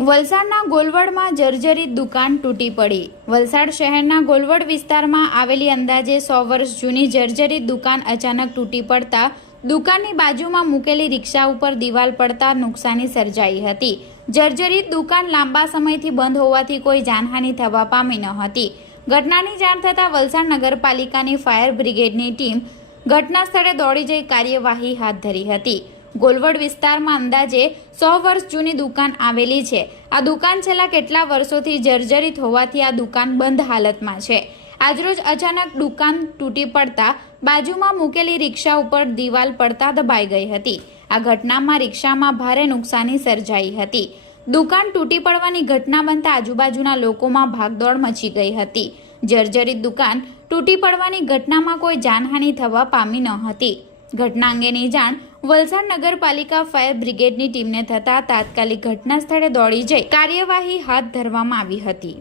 વલસાડના ગોલવડમાં જર્જરિત દુકાન તૂટી પડી। વલસાડ શહેરના ગોલવડ વિસ્તારમાં આવેલી અંદાજે 100 વર્ષ જૂની જર્જરિત દુકાન અચાનક તૂટી પડતા દુકાનની બાજુમાં મૂકેલી રિક્ષા ઉપર દિવાલ પડતા નુકસાની સર્જાઈ હતી। જર્જરિત દુકાન લાંબા સમયથી બંધ હોવાથી કોઈ જાનહાનિ થવા પામી ન હતી। ઘટનાની જાણ થતાં વલસાડ નગરપાલિકાની ફાયર બ્રિગેડની ટીમ ઘટના સ્થળે દોડી જઈ કાર્યવાહી હાથ ધરી હતી। ગોલવડ વિસ્તારમાં અંદાજે 100 વર્ષ જૂની દુકાન આવેલી છે। આ દુકાન છેલ્લા કેટલા વર્ષોથી જર્જરિત હોવાથી આ દુકાન બંધ હાલતમાં છે। આજરોજ અચાનક દુકાન તૂટી પડતા બાજુમાં મૂકેલી રિક્ષા ઉપર દિવાલ પડતા દબાઈ ગઈ હતી। આ ઘટનામાં રિક્ષામાં ભારે નુકસાની સર્જાઈ હતી। દુકાન તૂટી પડવાની ઘટના બનતા આજુબાજુના લોકોમાં ભાગદોડ મચી ગઈ હતી। જર્જરિત દુકાન તૂટી પડવાની ઘટનામાં કોઈ જાનહાનિ થવા પામી ન હતી। ઘટના અંગેની જાણ વલસાડ નગરપાલિકા ફાયર બ્રિગેડની ટીમને થતાં તાત્કાલિક ઘટના સ્થળે દોડી જઈ કાર્યવાહી હાથ ધરવામાં આવી હતી।